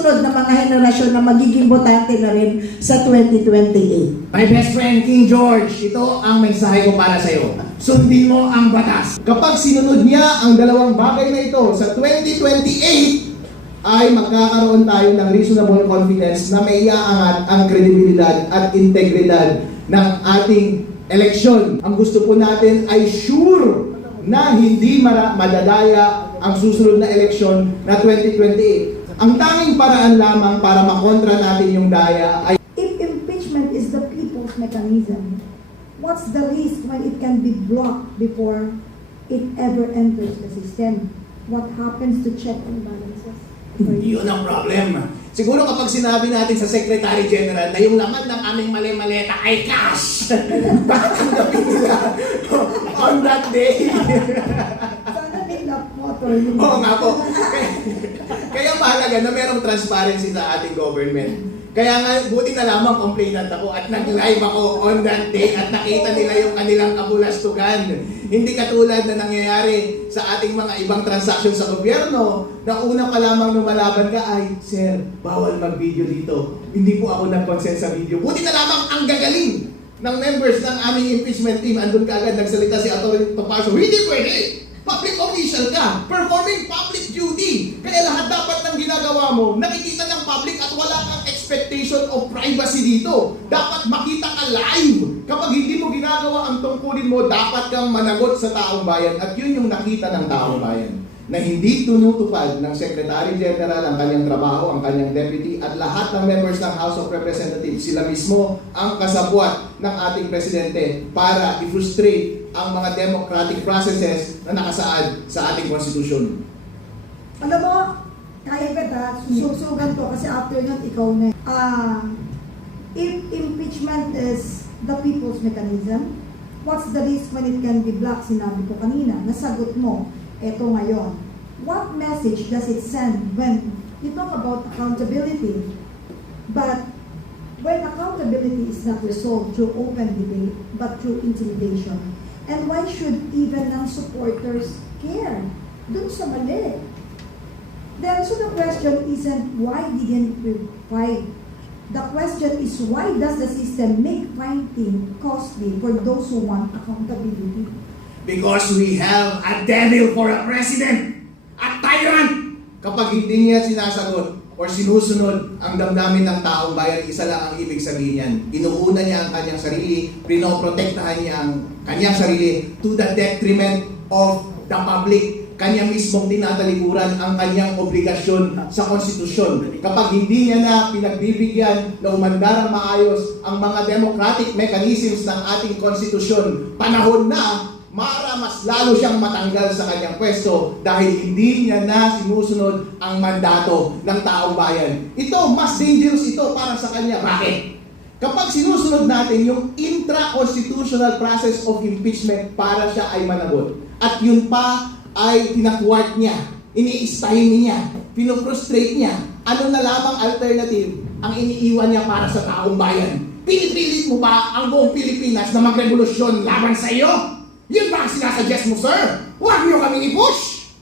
susunod na mga henerasyon na magiging botante na rin sa 2028. My best friend, King George, ito ang mensahe ko para sa'yo. Sundin mo ang batas. Kapag sinunod niya ang dalawang bagay na ito sa 2028, ay magkakaroon tayo ng reasonable confidence na may iaangat ang kredibilidad at integridad ng ating eleksyon. Ang gusto po natin ay sure na hindi madadaya ang susunod na eleksyon na 2028. Ang tanging paraan lamang para makontra natin yung daya ay If impeachment is the people's mechanism, what's the risk when it can be blocked before it ever enters the system? What happens to check and balances? yun ang problem. Siguro kapag sinabi natin sa Secretary General na yung laman ng aming mali-maleta ay cash, tatanggapin nila on that day. Sana may lock motor. Oo nga po. Kaya mahalaga na merong transparency sa ating government. Kaya nga, buti na lamang complainant ako at nag-live ako on that day at nakita nila yung kanilang kabulastugan. Hindi katulad na nangyayari sa ating mga ibang transaction sa gobyerno na una pa lamang lumalaban ka ay, Sir, bawal mag-video dito. Hindi po ako nag-consent sa video. Buti na lamang ang gagaling ng members ng aming impeachment team. Andun ka agad nagsalita si Atty. Topacio, hindi pwede! Public official ka, performing public duty. Kaya lahat dapat ng ginagawa mo, nakikita ng public at wala kang expectation of privacy dito. Dapat makita ka live. Kapag hindi mo ginagawa ang tungkulin mo, dapat kang managot sa taong bayan. At yun yung nakita ng taong bayan. Na hindi tunutupad ng Secretary General ang kanyang trabaho, ang kanyang deputy, at lahat ng members ng House of Representatives, sila mismo ang kasabwat ng ating presidente para i-frustrate ang mga democratic processes na nakasaad sa ating konstitusyon. Alam mo, kaya kita, sususugan ko kasi after nun, ikaw na. If impeachment is the people's mechanism, what's the risk when it can be blocked? Sinabi ko kanina, nasagot mo, eto ngayon. What message does it send when you talk about accountability, but when accountability is not resolved through open debate, but through intimidation? And why should even non-supporters care? Dun sa mali. Then, so the question isn't why didn't we fight? The question is why does the system make fighting costly for those who want accountability? Because we have a devil for a president, a tyrant. Kapag hindi niya sinasagot o sinusunod ang damdamin ng taong bayan, isa lang ang ibig sabihin niyan. Inuuna niya ang kanyang sarili, pinoprotektahan niya ang kanyang sarili to the detriment of the public. Kanya mismong tinatalikuran ang kanyang obligasyon sa konstitusyon. Kapag hindi niya na pinagbibigyan na umandar ang maayos ang mga democratic mechanisms ng ating konstitusyon, panahon na mara mas lalo siyang matanggal sa kanyang pwesto dahil hindi niya na sinusunod ang mandato ng taong bayan. Ito, mas dangerous ito para sa kanya. Bakit? Kapag sinusunod natin yung intra-constitutional process of impeachment para siya ay managot, at yun pa ay tinakwart niya, ini-style niya, pinofrustrate niya, ano na lamang alternative ang iniiwan niya para sa taong bayan? Pinipilit mo ba ang buong Pilipinas na magrevolusyon laban sa iyo? Yun ba ang sinasuggest mo, sir? Huwag niyo kami i-push!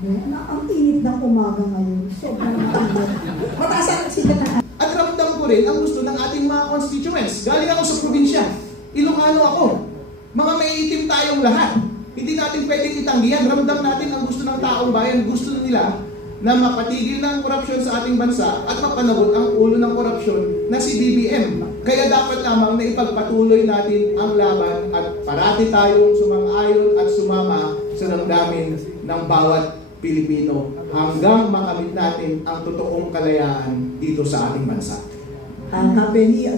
Ang init ng umaga ngayon. Sobrang mainit. Mataas ang sikat. At ramdam ko rin ang gusto ng ating mga constituents. Galing ako sa probinsya. Ilocano ako. Mga maiitim tayong lahat. Hindi natin pwedeng itanggihan. Ramdam natin ang gusto ng taong bayan. Gusto nila na mapatigil ng korupsyon sa ating bansa at mapanagot ang ulo ng korupsyon na si BBM. Kaya dapat lamang na ipagpatuloy natin ang laban at parati tayong sumang-ayon at sumama sa damdamin ng bawat Pilipino hanggang makamit natin ang totoong kalayaan dito sa ating bansa. Kapeni,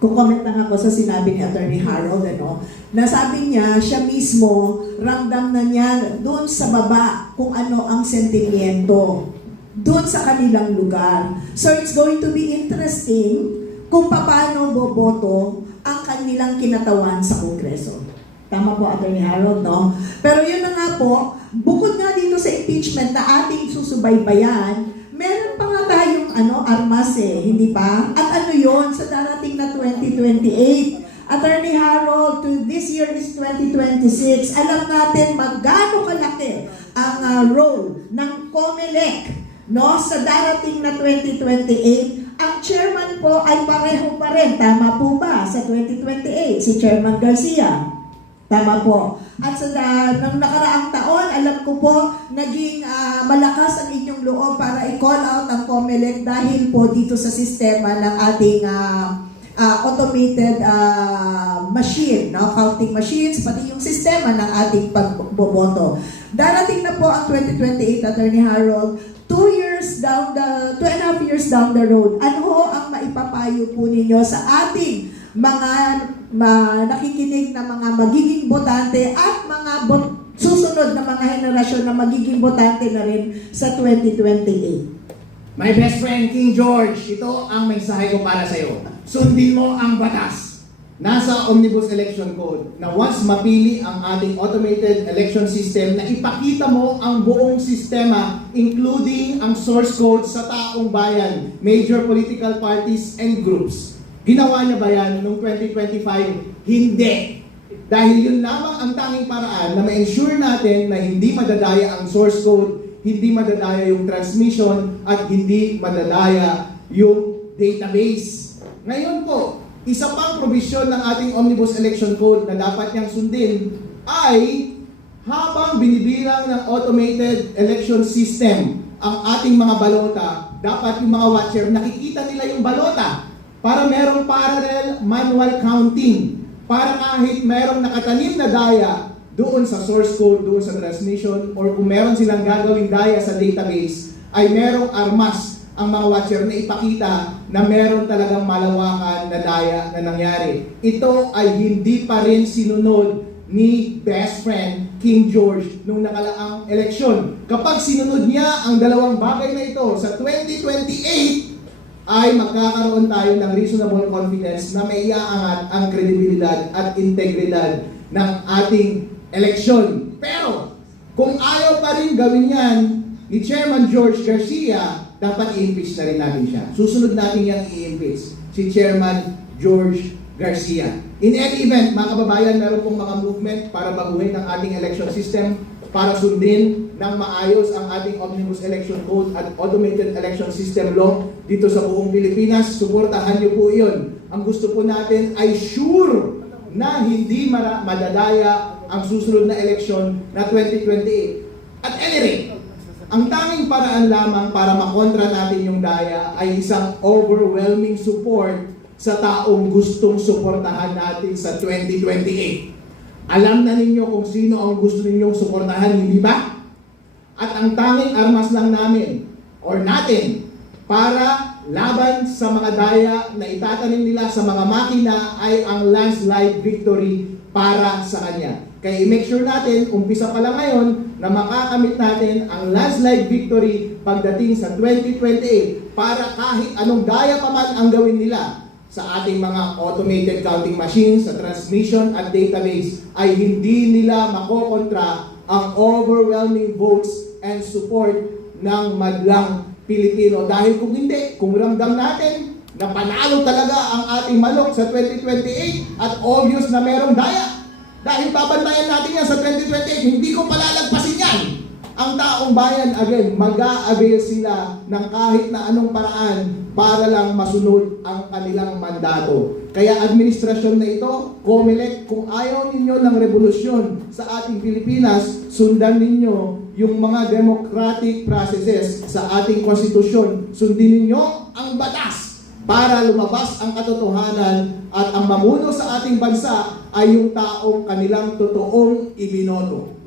kukomment lang ako sa sinabi ni Atty. Harold, na sabi niya, siya mismo, ramdam na niya doon sa baba kung ano ang sentimiento doon sa kanilang lugar. So it's going to be interesting kung paano boboto ang kanilang kinatawan sa Kongreso. Tama po, Atty. Harold, no? Pero yun na nga po, bukod nga dito sa impeachment na ating susubaybayan, meron pa nga tayong armas hindi pa? At ano yon sa darating na 2028? Attorney Harold, to this year is 2026. Alam natin maggaano kalaki ang role ng COMELEC, no, sa darating na 2028. Ang chairman po ay pareho pa rin. Tama po ba? Sa 2028, si Chairman Garcia. Tama po. At sa nang nakaraang taon, alam ko po, naging malakas ang inyong loob para i-call out ang COMELEC dahil po dito sa sistema ng ating automated machine, no? Counting machines, pati yung sistema ng ating pagboboto. Darating na po ang 2028, Attorney Harold, 2.5 years down the road. Ano ho ang maipapayo po ninyo sa ating mga nakikinig na mga magiging botante at mga susunod na mga henerasyon na magiging botante na rin sa 2028? My best friend, King George, ito ang mensahe ko para sa iyo. Sundin mo ang batas. Nasa Omnibus Election Code na once mapili ang ating automated election system na ipakita mo ang buong sistema including ang source code sa taong bayan, major political parties and groups. Ginawa niya ba yan noong 2025? Hindi. Dahil yun lamang ang tanging paraan na ma-ensure natin na hindi madadaya ang source code, hindi madadaya yung transmission, at hindi madadaya yung database. Ngayon po, isa pang probisyon ng ating Omnibus Election Code na dapat niyang sundin ay habang binibilang ng automated election system ang ating mga balota, dapat yung mga watcher nakikita nila yung balota para merong parallel manual counting, para kahit merong nakatanim na daya doon sa source code, doon sa transmission, or kung meron silang gagawing daya sa database, ay merong armas ang mga watcher na ipakita na meron talagang malawakan na daya na nangyari. Ito ay hindi pa rin sinunod ni best friend King George nung nakalaang eleksyon. Kapag sinunod niya ang dalawang bagay na ito sa 2028, ay magkakaroon tayo ng reasonable confidence na may iaangat ang kredibilidad at integridad ng ating eleksyon. Pero kung ayaw pa rin gawin yan ni Chairman George Garcia, dapat i-impeach na rin natin siya. Susunod natin yung i-impeach si Chairman George Garcia. In any event, mga kababayan, meron pong mga movement para baguhin ang ating election system, para sundin ng maayos ang ating Omnibus Election Code at Automated Election System Law dito sa buong Pilipinas. Suportahan niyo po iyon. Ang gusto po natin ay sure na hindi madadaya ang susunod na eleksyon na 2028. At any rate, ang tanging paraan lamang para makontra natin yung daya ay isang overwhelming support sa taong gustong suportahan natin sa 2028. Alam na ninyo kung sino ang gusto ninyong suportahan, hindi ba? At ang tanging armas lang namin or natin para laban sa mga daya na itatanim nila sa mga makina ay ang landslide victory para sa kanya. Kaya i-make sure natin, umpisa pa lang ngayon, na makakamit natin ang landslide victory pagdating sa 2028 para kahit anong daya pa man ang gawin nila sa ating mga automated counting machines, sa transmission at database, ay hindi nila makokontra ang overwhelming votes and support ng madlang Pilipino. Dahil kung hindi, kung ramdam natin na panalo talaga ang ating manok sa 2028 at obvious na merong daya, dahil babantayan natin yan sa 2028, hindi ko palalagpasin yan. Ang taong bayan, again, mag-a-avail sila ng kahit na anong paraan para lang masunod ang kanilang mandato. Kaya administrasyon na ito, COMELEC, kung ayaw ninyo ng revolusyon sa ating Pilipinas, sundan ninyo yung mga democratic processes sa ating konstitusyon. Sundin ninyo ang batas para lumabas ang katotohanan at ang mamuno sa ating bansa ay yung taong kanilang totoong ibinoto.